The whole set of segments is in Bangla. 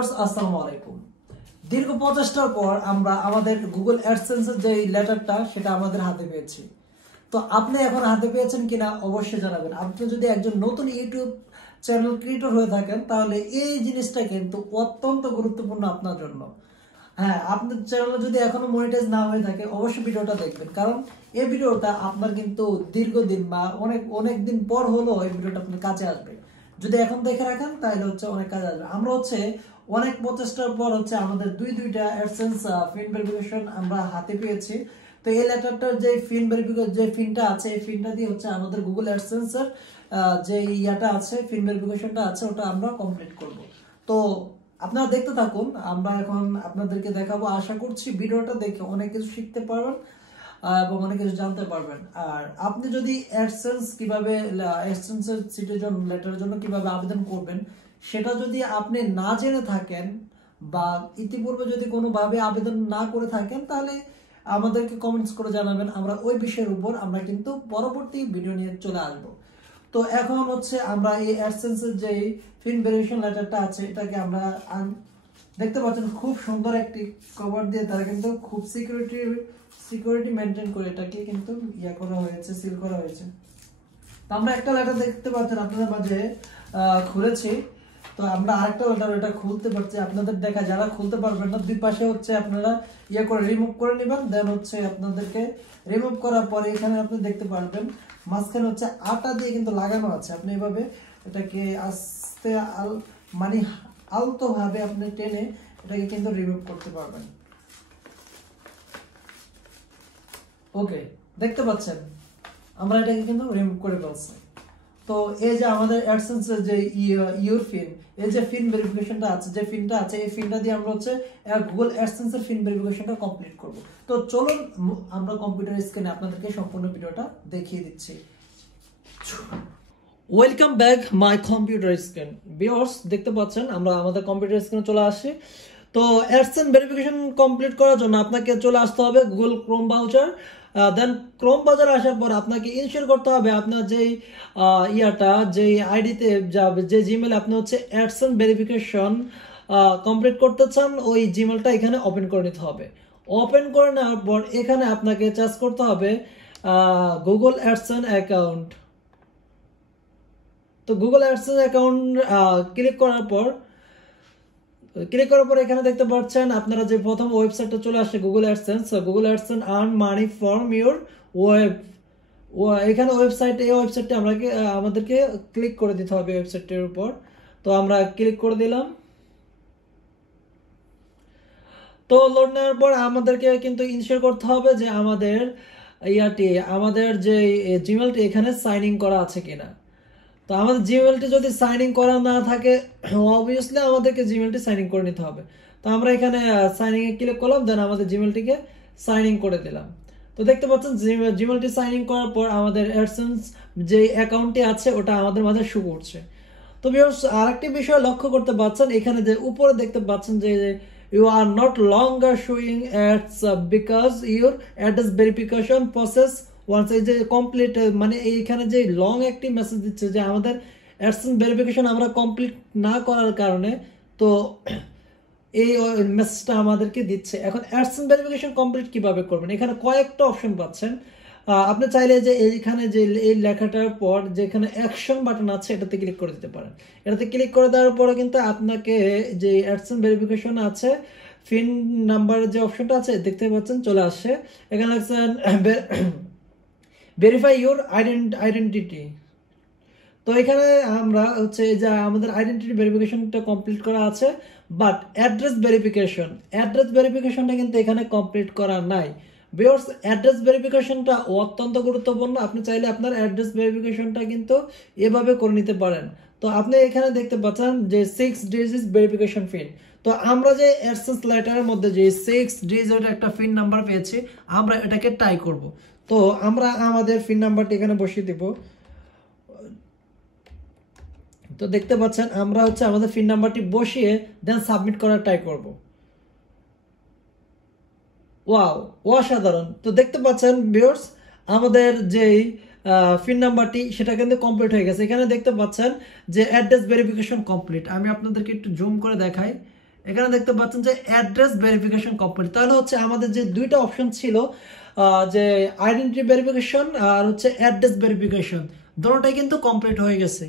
ভিউয়ার্স আসসালামু আলাইকুম। দীর্ঘ প্রচেষ্টার পর আমরা আমাদের গুগল অ্যাডসেন্সের যে লেটারটা সেটা আমাদের হাতে পেয়েছি। তো আপনি এখন হাতে পেয়েছেন কিনা অবশ্যই জানাবেন। আপনি যদি একজন নতুন ইউটিউব চ্যানেল ক্রিয়েটর হয়ে থাকেন তাহলে এই জিনিসটা কিন্তু অত্যন্ত গুরুত্বপূর্ণ আপনার জন্য। হ্যাঁ, আপনার চ্যানেলে যদি এখনো মনিটাইজ না হয়ে থাকে অবশ্যই ভিডিওটা দেখবেন, কারণ এই ভিডিওটা আপনার কিন্তু দীর্ঘদিন বা অনেক দিন পর হলেও এই ভিডিওটা আপনার কাছে আসবে। যদি এখন দেখে রাখেন তাহলে অনেক কাজে আসবে। আমরা অনেক প্রচেষ্টার পর আমাদের দুইটা অ্যাডসেন্স ফিন ভেরিফিকেশন আমরা হাতে পেয়েছি। তো এই লেটারটার যে ফিন ভেরিফিকেশন যে ফিনটা আছে এই ফিনটা দিয়ে আমাদের গুগল অ্যাডসেন্সের যে ইয়াটা আছে ফিন ভেরিফিকেশনটা আছে ওটা আমরা কমপ্লিট করব। তো আপনারা দেখতে থাকুন, আমরা এখন আপনাদেরকে দেখাবো। আশা করছি ভিডিওটা দেখে অনেক কিছু শিখতে পারবেন এবং অনেক কিছু জানতে পারবেন। আর আপনি যদি অ্যাডসেন্স কিভাবে অ্যাডসেন্সের সিটিজেন লেটারের জন্য কিভাবে আবেদন করবেন সেটা যদি আপনি না জেনে থাকেন বা ইতিপূর্বে যদি কোনোভাবে আবেদন না করে থাকেন তাহলে আমাদেরকে কমেন্টস করে জানাবেন। আমরা ওই বিষয়ের উপর আমরা কিন্তু পরবর্তী ভিডিও নিয়ে চলে আসবো। তো এখন আমরা এই অ্যাডসেন্সের যে ফিন ভেরিফিকেশন লেটারটা আছে এটাকে আমরা দেখতে পাচ্ছেন খুব সুন্দর একটি কভার দিয়ে তারা কিন্তু খুব সিকিউরিটি মেনটেন করে এটাকে কিন্তু করা হয়েছে, সিল করা হয়েছে। তো আমরা একটা লেটার দেখতে পাচ্ছেন আপনাদের মাঝে খুলেছি। তো আমরা আরেকটা লেটার এটা খুলতে পারছি আপনাদের দেখা, যারা খুলতে পারবেন না দুই পাশে আপনারা করে রিমুভ করে নেবেন। দেন আপনাদেরকে রিমুভ করার পরে এখানে আপনি দেখতে পারবেন মাঝখানে আটা দিয়ে কিন্তু লাগানো আছে। আপনি এভাবে এটাকে আস্তে মানে আলতো ভাবে আপনি টেনে এটাকে কিন্তু রিমুভ করতে পারবেন। ওকে, দেখতে পাচ্ছেন আমরা এটাকে কিন্তু রিমুভ করে ফেলছি। তো এই যে আমাদের অ্যাডসেন্সের যে ইউর ফিন, এই যে ফিন ভেরিফিকেশনটা আছে, যে ফিনটা আছে এই ফিনটা দিয়ে আমরা গুগল অ্যাডসেন্সের ফিন ভেরিফিকেশনটা কমপ্লিট করব। তো চলুন আমরা কম্পিউটার স্ক্রিনে আপনাদেরকে সম্পূর্ণ ভিডিওটা দেখিয়ে দিচ্ছি। Welcome back my computer screen. Viewers দেখতে পাচ্ছেন আমরা আমাদের কম্পিউটার স্ক্রিনে চলে আসি। তো অ্যাডসেন্স ভেরিফিকেশন কমপ্লিট করার জন্য আপনাকে চলে আসতে হবে Google Chrome browser. Then Chrome browser আসার পর আপনাকে ইনস্টল করতে হবে আপনার যেই যেই আইডিতে যাবে, যে জিমেল আপনি অ্যাডসেন্স ভেরিফিকেশন কমপ্লিট করতে চান ওই জিমেলটা এখানে ওপেন করে নিতে হবে। ওপেন করে নেওয়ার পর এখানে আপনাকে চার্জ করতে হবে গুগল অ্যাডসেন্স অ্যাকাউন্ট। তো গুগল অ্যাডসেন্স অ্যাকাউন্ট ক্লিক করার পর এখানে দেখতে পাচ্ছেন আপনারা যে প্রথম ওয়েবসাইটটা চলে আসছে Google AdSense earn money from your web. এখানে এই ওয়েবসাইটটা আমাদেরকে ক্লিক করে দিতে হবে ওয়েবসাইটের উপর। তো আমরা ক্লিক করে দিলাম। তো লোড নেওয়ার পর আমাদেরকে কিন্তু ইনস্টল করতে হবে যে আমাদের যে জিমেলটি এখানে সাইন ইন করা আছে কিনা। তো আমাদের জিমেলটি যদি সাইন ইন করা না থাকে অবভিয়াসলি আমাদেরকে জিমেলটি সাইন ইন করে নিতে হবে। তো আমরা এখানে সাইন ইন এ ক্লিক করলাম, দেন আমাদের জিমেলটিকে সাইন ইন করে দিলাম। তো দেখতে পাচ্ছেন জিমেলটি সাইন ইন করার পর আমাদের অ্যাডসেন্স যে অ্যাকাউন্টটি আছে ওটা আমাদের মাঝে শো করছে। তো ভিউয়ার্স আরেকটি বিষয় লক্ষ্য করতে পাচ্ছেন, এখানে যে উপরে দেখতে পাচ্ছেন যে you are not longer showing ads because your address verification process once. এই যে কমপ্লিট মানে এইখানে যে লং একটি মেসেজ দিচ্ছে যে আমাদের অ্যাডসেন্স ভেরিফিকেশন আমরা কমপ্লিট না করার কারণে, তো এই মেসেজটা আমাদেরকে দিচ্ছে। এখন অ্যাডসেন্স ভেরিফিকেশন কমপ্লিট কিভাবে করবেন, এখানে কয়েকটা অপশন পাচ্ছেন। আপনি চাইলে যে এইখানে যে এই লেখাটার পর যেখানে অ্যাকশন বাটন আছে এটাতে ক্লিক করে দিতে পারেন। এটাতে ক্লিক করে দেওয়ার পরে কিন্তু আপনাকে যে অ্যাডসেন্স ভেরিফিকেশন আছে ফিন নাম্বারের যে অপশনটা আছে দেখতে পাচ্ছেন চলে আসছে। এখানে লাগছেন ভেরিফাই ইউর আইডেন্টিটি। তো এখানে আমরা যে আমাদের আইডেন্টিটি ভেরিফিকেশনটা কমপ্লিট করা আছে, বাট অ্যাড্রেস ভেরিফিকেশনটা কিন্তু এখানে কমপ্লিট করা নাই। ভিউয়ার্স অ্যাড্রেস ভেরিফিকেশনটা অত্যন্ত গুরুত্বপূর্ণ। আপনি চাইলে আপনার অ্যাড্রেস ভেরিফিকেশনটা কিন্তু এভাবে করে নিতে পারেন। তো আপনি এখানে দেখতে পাচ্ছেন যে 6 ডিজিট ভেরিফিকেশন পিন। তো আমরা যে অ্যাডসেন্স লেটারের মধ্যে যে 6 ডিজিট একটা পিন নাম্বার পেয়েছি আমরা এটাকে টাই করব। তো আমরা আমাদের পিন নাম্বারটি এখানে বসিয়ে দেব। তো দেখতে পাচ্ছেন আমরা আমাদের পিন নাম্বারটি বসিয়ে দেন সাবমিট করার ট্রাই করব। ওয়াও, অসাধারণ। তো দেখতে পাচ্ছেন ভিউয়ার্স আমাদের যেই পিন নাম্বারটি সেটা কিন্তু কমপ্লিট হয়ে গেছে। এখানে দেখতে পাচ্ছেন যে অ্যাড্রেস ভেরিফিকেশন কমপ্লিট। আমি আপনাদেরকে একটু জুম করে দেখাই। এখানে দেখতে পাচ্ছেন যে অ্যাড্রেস ভেরিফিকেশন কমপ্লিট। তাহলে হচ্ছে আমাদের যে দুইটা অপশন ছিল, যে আইডেন্টিটি ভেরিফিকেশন আর হচ্ছে অ্যাড্রেস ভেরিফিকেশন, দুটোটাই কিন্তু কমপ্লিট হয়ে গেছে।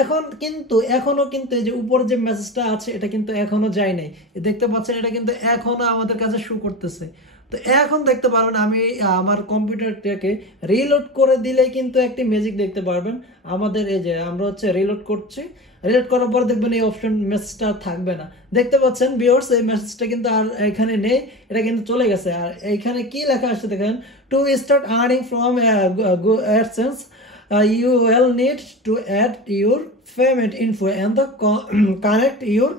এখন কিন্তু এখনো কিন্তু এই যে উপরে যে মেসেজটা আছে এটা কিন্তু এখনো যায় নাই, দেখতে পাচ্ছেন এটা কিন্তু এখনো আমাদের কাছে শো করতেছে। তো এখন দেখতে পারবেন আমি আমার কম্পিউটারটাকে রিলোড করে দিলেই কিন্তু একটি ম্যাজিক দেখতে পারবেন। আমাদের এই যে আমরা হচ্ছে রিলোড করছি, রিলোড করার পর দেখবেন এই অপশন মেসেজটা থাকবে না। দেখতে পাচ্ছেন ভিউয়ার্স এই মেসেজটা কিন্তু আর এখানে নেই, এটা কিন্তু চলে গেছে। আর এইখানে কি লেখা আছে দেখেন, to start earning from AdSense you will need to add your payment info and the connect your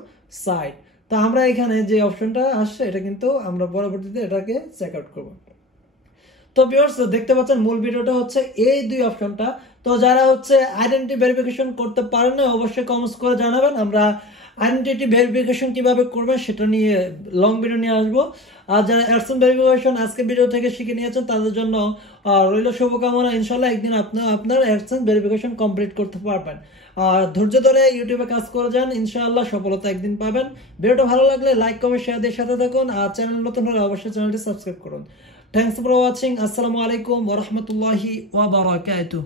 site। তো আমরা এখানে যে অপশনটা আসছে এটা কিন্তু আমরা পরবর্তীতে এটাকে চেক আউট করব। তো ভিউয়ার্স দেখতে পাচ্ছেন মূল ভিডিওটা হচ্ছে এই দুই অপশনটা। তো যারা হচ্ছে আইডেন্টিটি ভেরিফিকেশন করতে পারেন না অবশ্যই কমেন্টস করে জানাবেন, আমরা আইডেন্টিটি ভেরিফিকেশন কিভাবে করবেন সেটা নিয়ে লং ভিডিও নিয়ে আসবো। আর যারা অ্যাডসেন্স ভেরিফিকেশন আজকে ভিডিও থেকে শিখে নিয়েছেন তাদের জন্য রইল শুভকামনা, ইনশাল্লাহ একদিন আপনার অ্যাডসেন্স ভেরিফিকেশন কমপ্লিট করতে পারবেন। আর ধৈর্য ধরে ইউটিউবে কাজ করে যান, ইনশাআল্লাহ সফলতা একদিন পাবেন। ভিডিওটা ভালো লাগলে লাইক কমেন্ট শেয়ার দিয়ে সাথে থাকুন, আর চ্যানেল নতুন হলে অবশ্যই চ্যানেলটি সাবস্ক্রাইব করুন। Thanks for watching. আসসালামু আলাইকুম ওয়া রাহমাতুল্লাহি ওয়া বারাকাতুহু।